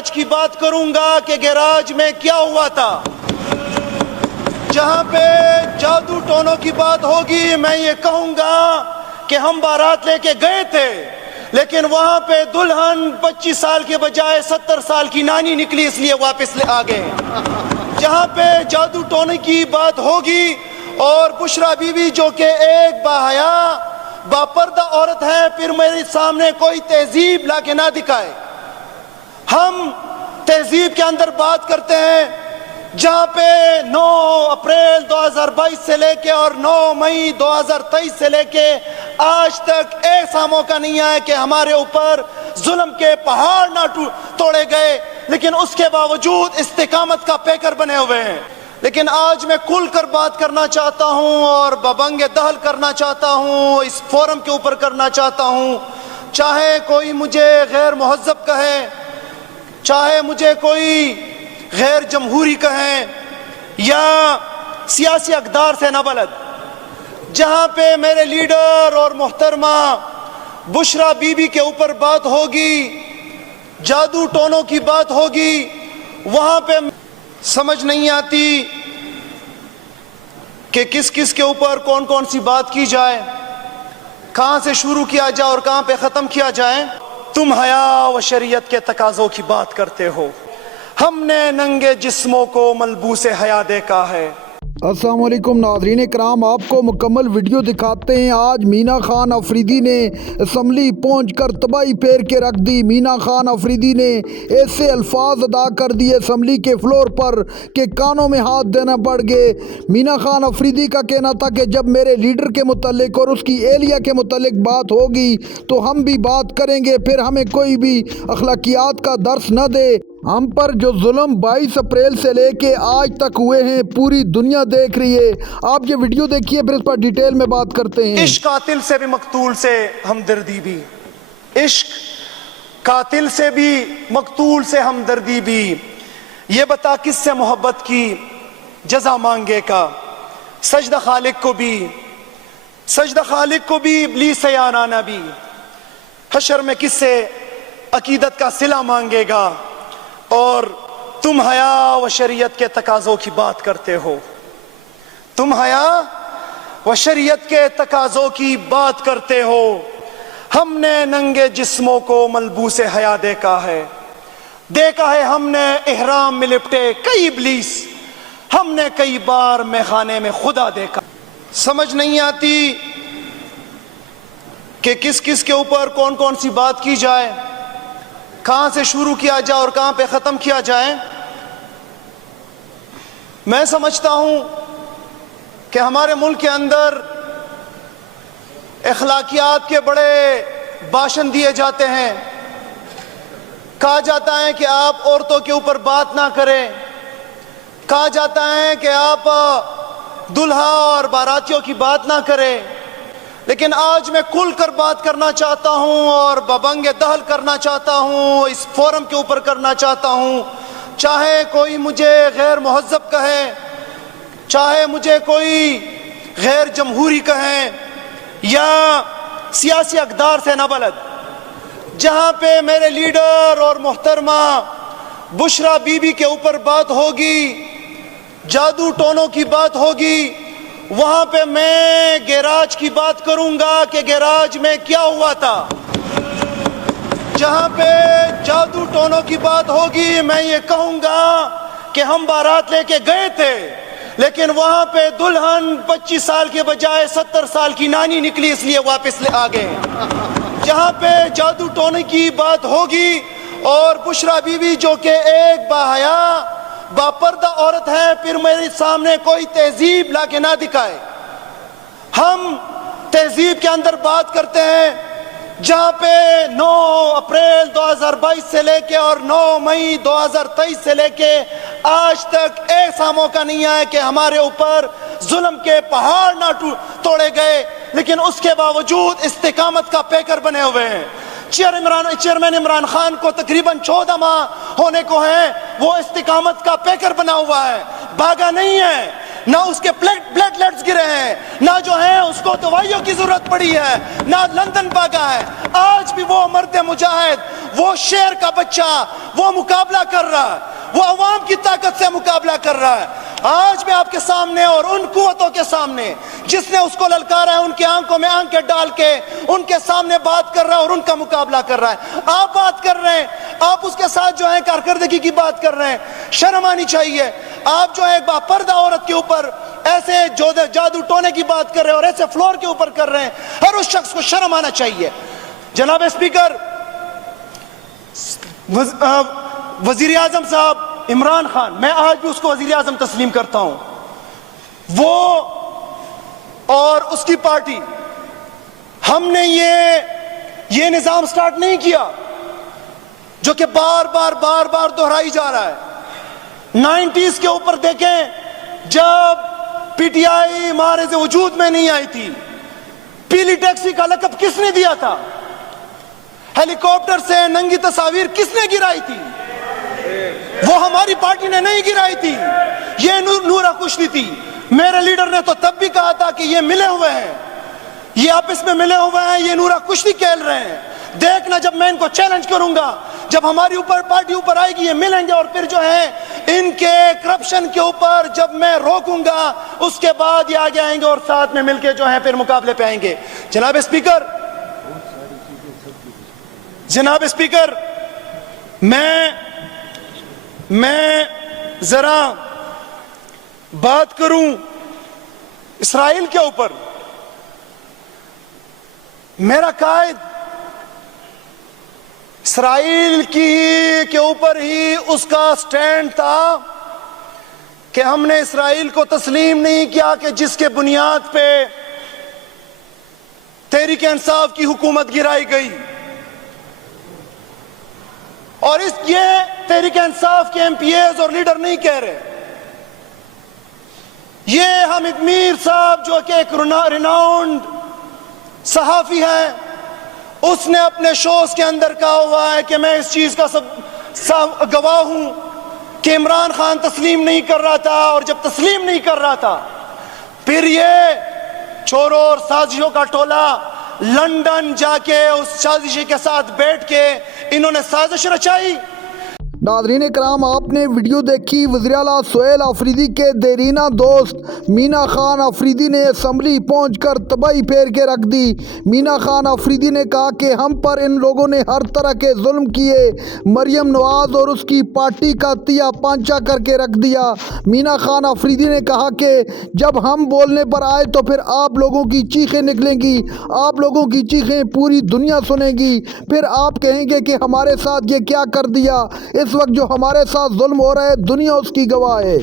Garage کی بات کروں گا کہ گیراج میں کیا ہوا تھا. جہاں پہ جادو ٹونوں کی بات ہوگی میں یہ کہوں گا کہ ہم بارات لے کے گئے تھے لیکن وہاں پہ دلہن 25 سال کے بجائے 70 سال کی نانی نکلی اس لیے واپس لے آ گئے. جہاں پہ جادو ٹونے کی بات ہوگی اور بشرا بی بی جو کہ ایک باحیا باپردہ عورت ہے پھر میرے سامنے کوئی تہذیب لا کے نہ دکھائے. ہم تہذیب کے اندر بات کرتے ہیں جہاں پہ 9 اپریل 2022 سے لے کے اور 9 مئی 2023 سے لے کے آج تک ایسا موقع نہیں آیا کہ ہمارے اوپر ظلم کے پہاڑ نہ توڑے گئے لیکن اس کے باوجود استقامت کا پیکر بنے ہوئے ہیں. لیکن آج میں کھل کر بات کرنا چاہتا ہوں اور ببنگ دہل کرنا چاہتا ہوں, اس فورم کے اوپر کرنا چاہتا ہوں. چاہے کوئی مجھے غیر مہذب کہے, چاہے مجھے کوئی غیر جمہوری کہیں یا سیاسی اقدار سے نہ بلد, جہاں پہ میرے لیڈر اور محترمہ بشرا بی بی کے اوپر بات ہوگی, جادو ٹونوں کی بات ہوگی, وہاں پہ سمجھ نہیں آتی کہ کس کس کے اوپر کون کون سی بات کی جائے, کہاں سے شروع کیا جائے اور کہاں پہ ختم کیا جائے. تم حیا و شریعت کے تقاضوں کی بات کرتے ہو, ہم نے ننگے جسموں کو ملبوس حیا دیکھا ہے. السلام علیکم ناظرین کرام, آپ کو مکمل ویڈیو دکھاتے ہیں. آج مینا خان افریدی نے اسمبلی پہنچ کر تباہی پھیر کے رکھ دی. مینا خان افریدی نے ایسے الفاظ ادا کر دیے اسمبلی کے فلور پر کہ کانوں میں ہاتھ دینا پڑ گئے. مینا خان افریدی کا کہنا تھا کہ جب میرے لیڈر کے متعلق اور اس کی اہلیہ کے متعلق بات ہوگی تو ہم بھی بات کریں گے, پھر ہمیں کوئی بھی اخلاقیات کا درس نہ دے. ہم پر جو ظلم 22 اپریل سے لے کے آج تک ہوئے ہیں پوری دنیا دیکھ رہی ہے. آپ یہ ویڈیو دیکھیے پھر اس پر ڈیٹیل میں بات کرتے ہیں. عشق قاتل سے بھی مقتول سے ہمدردی بھی, عشق قاتل سے بھی مقتول سے ہمدردی بھی, یہ بتا کس سے محبت کی جزا مانگے کا. سجدہ خالق کو بھی, سجدہ خالق کو بھی ابلیس سے یارانہ بھی, حشر میں کس سے عقیدت کا صلہ مانگے گا. اور تم حیا و شریعت کے تقاضوں کی بات کرتے ہو, تم حیا و شریعت کے تقاضوں کی بات کرتے ہو. ہم نے ننگے جسموں کو ملبوس حیا دیکھا ہے, دیکھا ہے ہم نے احرام میں لپٹے کئی ابلیس, ہم نے کئی بار میخانے میں خدا دیکھا. سمجھ نہیں آتی کہ کس کس کے اوپر کون کون سی بات کی جائے, کہاں سے شروع کیا جائے اور کہاں پہ ختم کیا جائے. میں سمجھتا ہوں کہ ہمارے ملک کے اندر اخلاقیات کے بڑے بھاشن دیے جاتے ہیں. کہا جاتا ہے کہ آپ عورتوں کے اوپر بات نہ کریں, کہا جاتا ہے کہ آپ دلہا اور باراتیوں کی بات نہ کریں. لیکن آج میں کھل کر بات کرنا چاہتا ہوں اور ببنگ دہل کرنا چاہتا ہوں, اس فورم کے اوپر کرنا چاہتا ہوں. چاہے کوئی مجھے غیر مہذب کہے, چاہے مجھے کوئی غیر جمہوری کہیں یا سیاسی اقدار سے نہ بلد, جہاں پہ میرے لیڈر اور محترمہ بشرا بی بی کے اوپر بات ہوگی, جادو ٹونوں کی بات ہوگی, وہاں پہ میں گیراج کی بات کروں گا کہ گیراج میں کیا ہوا تھا. جہاں پہ جادو ٹونوں کی بات ہوگی میں یہ کہوں گا کہ ہم بارات لے کے گئے تھے لیکن وہاں پہ دلہن 25 سال کے بجائے 70 سال کی نانی نکلی اس لیے واپس لے آ گئے. جہاں پہ جادو ٹونے کی بات ہوگی اور بشرا بی بی جو کہ ایک باحیا باپردہ عورت ہے پھر میرے سامنے کوئی تہذیب لا کے نہ دکھائے. ہم تہذیب کے اندر بات کرتے ہیں جہاں پہ 9 اپریل 2022 سے لے کے اور 9 مئی 2023 سے لے کے آج تک ایسا موقع نہیں آیا کہ ہمارے اوپر ظلم کے پہاڑ نہ توڑے گئے لیکن اس کے باوجود استقامت کا پیکر بنے ہوئے ہیں. چیئرمین عمران خان کو تقریباً 14 ماہ ہونے کو ہیں, وہ استقامت کا پیکر بنا ہوا ہے, بھاگا نہیں ہے. نہ اس کے پلیٹلیٹس گرے ہیں، نہ جو ہے اس کو دوائیوں کی ضرورت پڑی ہے، نہ لندن بھاگا ہے۔ آج بھی وہ مرد مجاہد، وہ شیر کا بچہ، وہ مقابلہ کر رہا ہے، وہ عوام کی طاقت سے مقابلہ کر رہا ہے۔ آج میں آپ کے سامنے اور ان قوتوں کے سامنے جس نے اس کو للکارا ہے، ان کی آنکھوں میں آنکھیں ڈال کے ان کے سامنے بات کر رہا ہے اور ان کا مقابلہ کر رہا ہے۔ آپ بات کر رہے ہیں، آپ اس کے ساتھ جو ہے کارکردگی کی بات کر رہے ہیں، شرم آنی چاہیے۔ آپ جو ہے ایک باپردہ عورت کے اوپر ایسے جادو ٹونے کی بات کر رہے ہیں اور ایسے فلور کے اوپر کر رہے ہیں، ہر اس شخص کو شرم آنا چاہیے۔ جناب اسپیکر، وزیر اعظم صاحب عمران خان، میں آج بھی اس کو وزیر اعظم تسلیم کرتا ہوں، وہ اور اس کی پارٹی، ہم نے یہ نظام سٹارٹ نہیں کیا جو کہ بار بار دہرائی جا رہا ہے۔ 90s کے اوپر دیکھیں، جب پی ٹی آئی معرض وجود میں نہیں آئی تھی، پیلی ٹیکسی کا لقب کس نے دیا تھا؟ ہیلی کاپٹر سے ننگی تصاویر کس نے گرائی تھی؟ وہ ہماری پارٹی نے نہیں گرائی تھی، یہ نورا کشتی تھی۔ میرے لیڈر نے تو تب بھی کہا تھا کہ یہ ملے ہوئے ہیں، یہ آپس میں ملے ہوئے ہیں، یہ نورا کشتی کھیل رہے ہیں۔ دیکھنا جب میں ان کو چیلنج کروں گا، جب ہماری اوپر پارٹی اوپر آئے گی، یہ ملیں گے، اور پھر جو ہے ان کے کرپشن کے اوپر جب میں روکوں گا، اس کے بعد یہ آگے آئیں گے اور ساتھ میں مل کے جو ہے پھر مقابلے پہ آئیں گے۔ جناب اسپیکر، میں ذرا بات کروں اسرائیل کے اوپر۔ میرا قائد اسرائیل کے اوپر ہی اس کا سٹینڈ تھا کہ ہم نے اسرائیل کو تسلیم نہیں کیا کہ جس کے بنیاد پہ تحریک انصاف کی حکومت گرائی گئی، اور یہ تحریک انصاف کے ایم پی ایز اور لیڈر نہیں کہہ رہے، یہ حامد میر صاحب جو کہ ایک ریناؤنڈ صحافی ہے، اس نے اپنے شوز کے اندر کہا ہوا ہے کہ میں اس چیز کا سب گواہ ہوں کہ عمران خان تسلیم نہیں کر رہا تھا، اور جب تسلیم نہیں کر رہا تھا پھر یہ چوروں اور سازشوں کا ٹولہ لندن جا کے اس سازشی کے ساتھ بیٹھ کے انہوں نے سازش رچائی۔ ناظرین کرام، آپ نے ویڈیو دیکھی وزیر اعلیٰ سہیل آفریدی کے دیرینہ دوست مینا خان آفریدی نے اسمبلی پہنچ کر تباہی پھیر کے رکھ دی۔ مینا خان آفریدی نے کہا کہ ہم پر ان لوگوں نے ہر طرح کے ظلم کیے، مریم نواز اور اس کی پارٹی کا تیا پانچا کر کے رکھ دیا۔ مینا خان آفریدی نے کہا کہ جب ہم بولنے پر آئے تو پھر آپ لوگوں کی چیخیں نکلیں گی، آپ لوگوں کی چیخیں پوری دنیا سنے گی، پھر آپ کہیں گے کہ ہمارے ساتھ یہ کیا کر دیا۔ اس وقت جو ہمارے ساتھ ظلم ہو رہا ہے، دنیا اس کی گواہ ہے۔